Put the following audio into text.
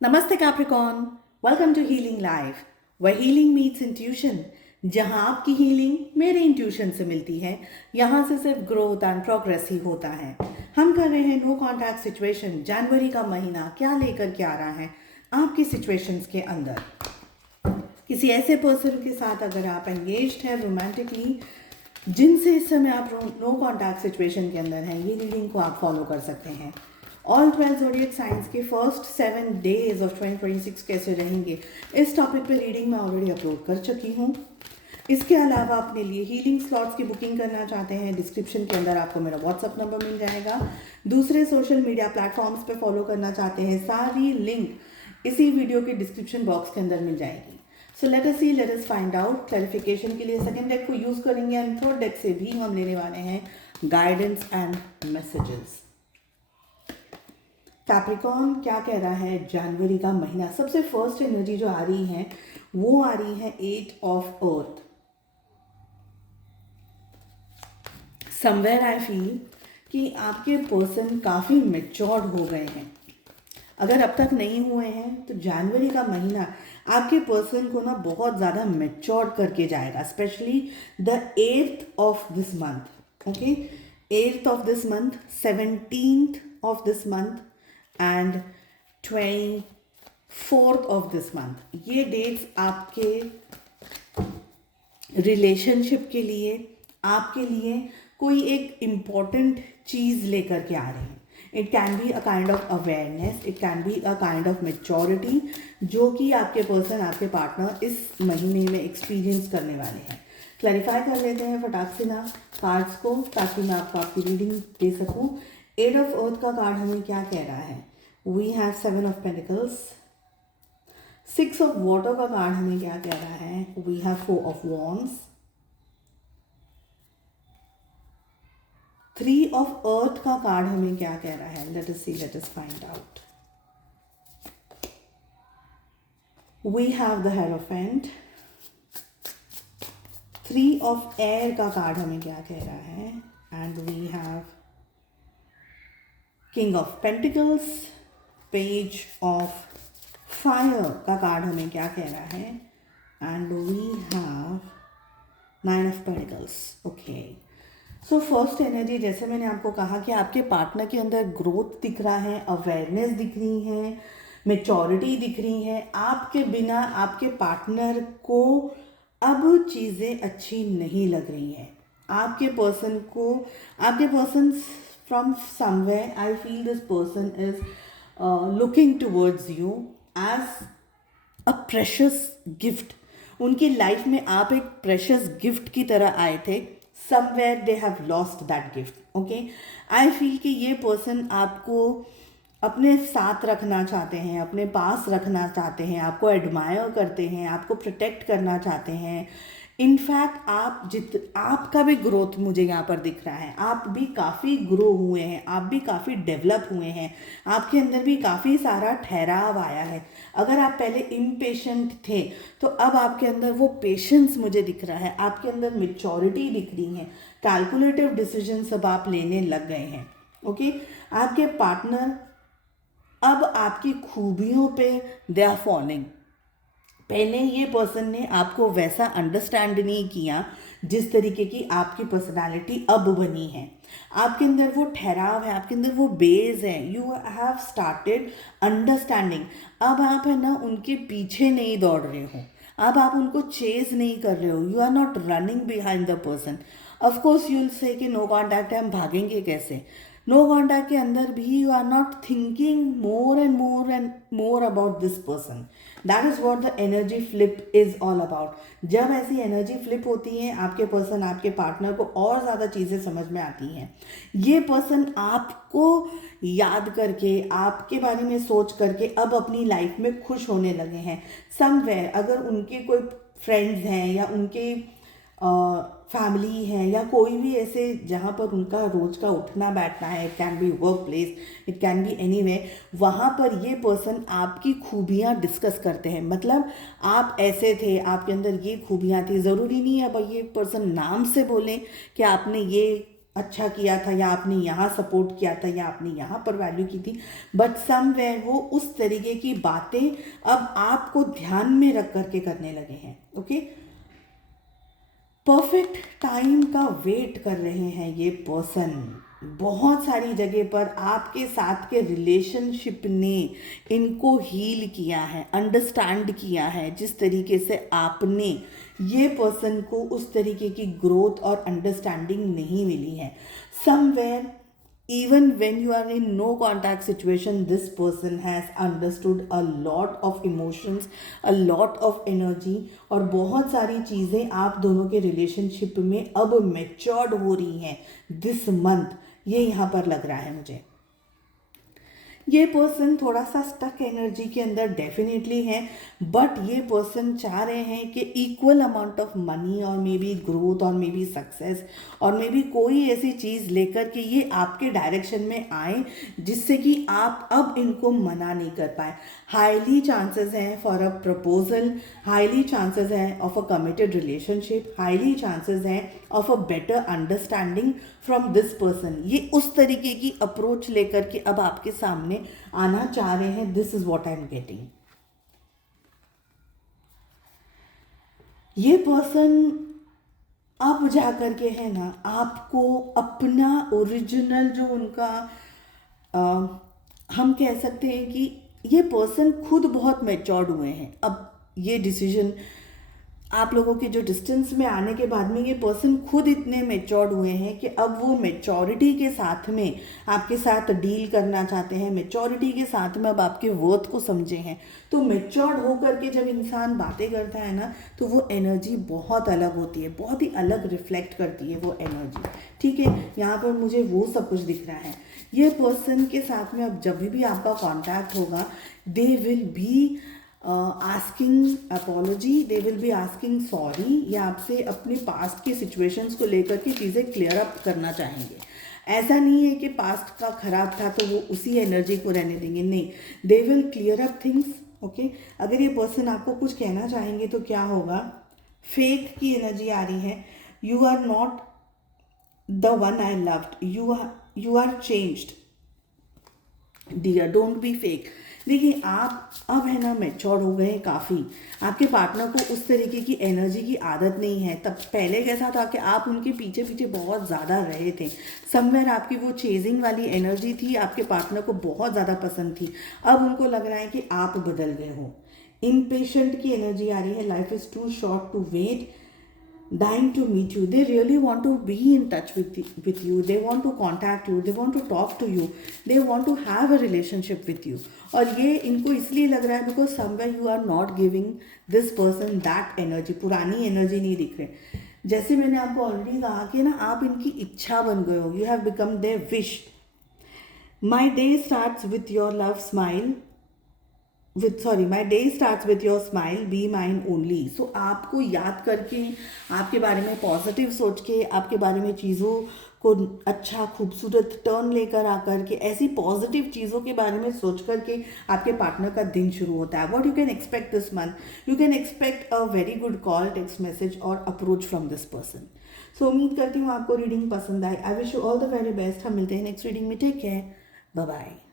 नमस्ते Capricorn, welcome to healing life, where healing meets intuition. जहां आपकी हीलिंग मेरे इंट्यूशन से मिलती है, यहाँ से सिर्फ ग्रोथ एंड प्रोग्रेस ही होता है। हम कर रहे हैं नो कॉन्टैक्ट सिचुएशन। जनवरी का महीना क्या लेकर के आ रहा है आपकी सिचुएशंस के अंदर। किसी ऐसे पर्सन के साथ अगर आप एंगेज्ड हैं रोमांटिकली, जिनसे इस समय आप नो कॉन्टैक्ट सिचुएशन के अंदर हैं, ये रीडिंग को आप फॉलो कर सकते हैं। ऑल 12 ज़ोडिएक साइंस के फर्स्ट 7 डेज ऑफ 2026 कैसे रहेंगे, इस टॉपिक पे रीडिंग मैं ऑलरेडी अपलोड कर चुकी हूँ। इसके अलावा अपने लिए हीलिंग स्लॉट्स की बुकिंग करना चाहते हैं, डिस्क्रिप्शन के अंदर आपको मेरा व्हाट्सअप नंबर मिल जाएगा। दूसरे सोशल मीडिया प्लेटफॉर्म्स पे फॉलो करना चाहते हैं, सारी लिंक इसी वीडियो के डिस्क्रिप्शन बॉक्स के अंदर मिल जाएगी। So let us see, let us find out. Clarification के लिए सेकंड डेक को यूज़ करेंगे एंड थर्ड डेक से भी हम लेने वाले हैं गाइडेंस एंड मैसेजेस। कैप्रिकॉर्न क्या कह रहा है जनवरी का महीना। सबसे फर्स्ट एनर्जी जो आ रही है वो आ रही है 8 of earth. Somewhere I feel कि आपके पर्सन काफ़ी मेच्योर्ड हो गए हैं। अगर अब तक नहीं हुए हैं तो जनवरी का महीना आपके पर्सन को ना बहुत ज़्यादा मेच्योर्ड करके जाएगा, specially the 8th of this month. Okay, 8th of this month, 17th of this month and 24th of this month. ये डेट्स आपके रिलेशनशिप के लिए, आपके लिए कोई एक इम्पॉर्टेंट चीज़ लेकर के आ रहे हैं। It can be a kind of awareness, it can be a kind of maturity, जो कि आपके पर्सन, आपके पार्टनर इस महीने में एक्सपीरियंस करने वाले हैं। क्लैरिफाई कर लेते हैं फटाक से ना कार्ड्स को, ताकि मैं आपको आपकी रीडिंग दे सकूं। 8 ऑफ अर्थ का कार्ड हमें क्या कह रहा है? We have 7 of pentacles. 6 of water का कार्ड हमें क्या कह रहा है? We have 4 of wands. 3 of earth का कार्ड हमें क्या कह रहा है? Let us see, let us find out. We have the hierophant. 3 of air का कार्ड हमें क्या कह रहा है? And we have king of pentacles. Page of fire का कार्ड हमें क्या कह रहा है? And we have 9 of pentacles. Okay, so first energy, जैसे मैंने आपको कहा कि आपके पार्टनर के अंदर ग्रोथ दिख रहा है, अवेयरनेस दिख रही है, मेच्योरिटी दिख रही है। आपके बिना आपके पार्टनर को अब चीज़ें अच्छी नहीं लग रही हैं। आपके पर्सन को, आपके person from somewhere I feel this person is looking towards you as a precious gift. उनकी लाइफ में आप एक प्रेशियस गिफ्ट की तरह आए थे। Somewhere they have lost that gift. Okay, I feel कि ये पर्सन आपको अपने साथ रखना चाहते हैं, अपने पास रखना चाहते हैं, आपको एडमायर करते हैं, आपको प्रोटेक्ट करना चाहते हैं। इनफैक्ट आपका भी ग्रोथ मुझे यहाँ पर दिख रहा है। आप भी काफ़ी ग्रो हुए हैं, आप भी काफ़ी डेवलप हुए हैं, आपके अंदर भी काफ़ी सारा ठहराव आया है। अगर आप पहले इम्पेशेंट थे तो अब आपके अंदर वो पेशेंस मुझे दिख रहा है, आपके अंदर मेच्योरिटी दिख रही है, कैलकुलेटिव डिसीजन अब आप लेने लग गए हैं। ओके, आपके पार्टनर अब आपकी खूबियों पे दे आर फॉलोइंग। पहले ये पर्सन ने आपको वैसा अंडरस्टैंड नहीं किया जिस तरीके की आपकी पर्सनालिटी अब बनी है। आपके अंदर वो ठहराव है, आपके अंदर वो बेस है। You have started understanding. अब आप है ना उनके पीछे नहीं दौड़ रहे हो, अब आप उनको चेज नहीं कर रहे हो। You are not running behind the person. Of course you will say कि नो कॉन्टैक्ट है, हम भागेंगे कैसे? नो कॉन्टैक्ट के अंदर भी you are not thinking more and more about this person. That is what the energy flip is all about. जब ऐसी एनर्जी फ्लिप होती है, आपके पर्सन, आपके पार्टनर को और ज़्यादा चीज़ें समझ में आती हैं। ये पर्सन आपको याद करके, आपके बारे में सोच करके अब अपनी लाइफ में खुश होने लगे हैं। समवेयर अगर उनके कोई फ्रेंड्स हैं या उनके फैमिली है या कोई भी ऐसे जहाँ पर उनका रोज का उठना बैठना है, it can be work place, it can be any, वहाँ पर ये पर्सन आपकी खूबियाँ डिस्कस करते हैं। मतलब आप ऐसे थे, आपके अंदर ये खूबियाँ थी। ज़रूरी नहीं है अब ये पर्सन नाम से बोलें कि आपने ये अच्छा किया था, या आपने यहाँ सपोर्ट किया था, या आपने यहाँ पर वैल्यू की थी, बट समवेयर वो उस तरीके की बातें अब आपको ध्यान में रख करके करने लगे हैं। ओके, परफेक्ट टाइम का वेट कर रहे हैं ये पर्सन। बहुत सारी जगह पर आपके साथ के रिलेशनशिप ने इनको हील किया है, अंडरस्टैंड किया है। जिस तरीके से आपने ये पर्सन को उस तरीके की ग्रोथ और अंडरस्टैंडिंग नहीं मिली है। Somewhere even when you are in no contact situation, this person has understood a lot of emotions, a lot of energy, और बहुत सारी चीज़ें आप दोनों के रिलेशनशिप में अब मैच्योर्ड हो रही हैं दिस मंथ, ये यहाँ पर लग रहा है मुझे। ये पर्सन थोड़ा सा स्टक एनर्जी के अंदर डेफिनेटली है, बट ये पर्सन चाह रहे हैं कि इक्वल अमाउंट ऑफ मनी और मे बी ग्रोथ और मे बी सक्सेस और मे बी कोई ऐसी चीज़ लेकर के ये आपके डायरेक्शन में आए जिससे कि आप अब इनको मना नहीं कर पाए। हाईली चांसेस हैं for a proposal, highly chances हैं of a committed relationship, highly chances हैं of a better understanding from this person. ये उस तरीके की अप्रोच लेकर के अब आपके सामने आना चाह रहे हैं। This is what I am getting. ये पर्सन अब जा कर के है ना आपको अपना ओरिजिनल जो उनका हम कह सकते हैं कि ये पर्सन खुद बहुत मैच्योर्ड हुए हैं। अब ये डिसीजन आप लोगों के जो डिस्टेंस में आने के बाद में ये पर्सन खुद इतने मैच्योर्ड हुए हैं कि अब वो मैच्योरिटी के साथ में आपके साथ डील करना चाहते हैं, मैच्योरिटी के साथ में अब आपके वर्थ को समझे हैं। तो मैच्योर्ड होकर के जब इंसान बातें करता है ना तो वो एनर्जी बहुत अलग होती है, बहुत ही अलग रिफ्लेक्ट करती है वो एनर्जी। ठीक है, यहाँ पर मुझे वो सब कुछ दिख रहा है। ये पर्सन के साथ में अब जब भी आपका कॉन्टैक्ट होगा, they will be asking apology, they will be asking sorry, या आपसे अपने पास्ट के सिचुएशंस को लेकर के चीज़ें क्लियर अप करना चाहेंगे। ऐसा नहीं है कि पास्ट का खराब था तो वो उसी एनर्जी को रहने देंगे, नहीं, they will clear up things. Okay, अगर ये पर्सन आपको कुछ कहना चाहेंगे तो क्या होगा, फेक की एनर्जी आ रही है। You are not the one I loved, you are changed dear, don't be fake. देखिए आप अब है ना मैच्योर हो गए काफ़ी, आपके पार्टनर को उस तरीके की एनर्जी की आदत नहीं है। तब पहले कैसा था कि आप उनके पीछे पीछे बहुत ज़्यादा रहे थे, समवेयर आपकी वो चेजिंग वाली एनर्जी थी, आपके पार्टनर को बहुत ज़्यादा पसंद थी। अब उनको लग रहा है कि आप बदल गए हो। इम्पेशेंट की एनर्जी आ रही है, life is too short to wait, dying to meet you. They really want to be in touch with you. They want to contact you. They want to talk to you. They want to have a relationship with you. और ये इनको इसलिए लग रहा है because somewhere you are not giving this person that energy. पुरानी energy नहीं दिख रहे। जैसे मैंने आपको ऑलरेडी कहा कि ना आप इनकी इच्छा बन गए हो, you have become their wish. My day starts with your love smile. My day starts with your smile, be mine only. So आपको याद करके, आपके बारे में पॉजिटिव सोच के, आपके बारे में चीज़ों को अच्छा खूबसूरत टर्न लेकर आकर के, ऐसी पॉजिटिव चीज़ों के बारे में सोच करके आपके पार्टनर का दिन शुरू होता है। What you can expect this month, you can expect a very good call, text message और approach from this person. So उम्मीद करती हूँ आपको रीडिंग पसंद आए। I wish you all the very best. हम मिलते हैं नेक्स्ट रीडिंग में। Take care, bye bye.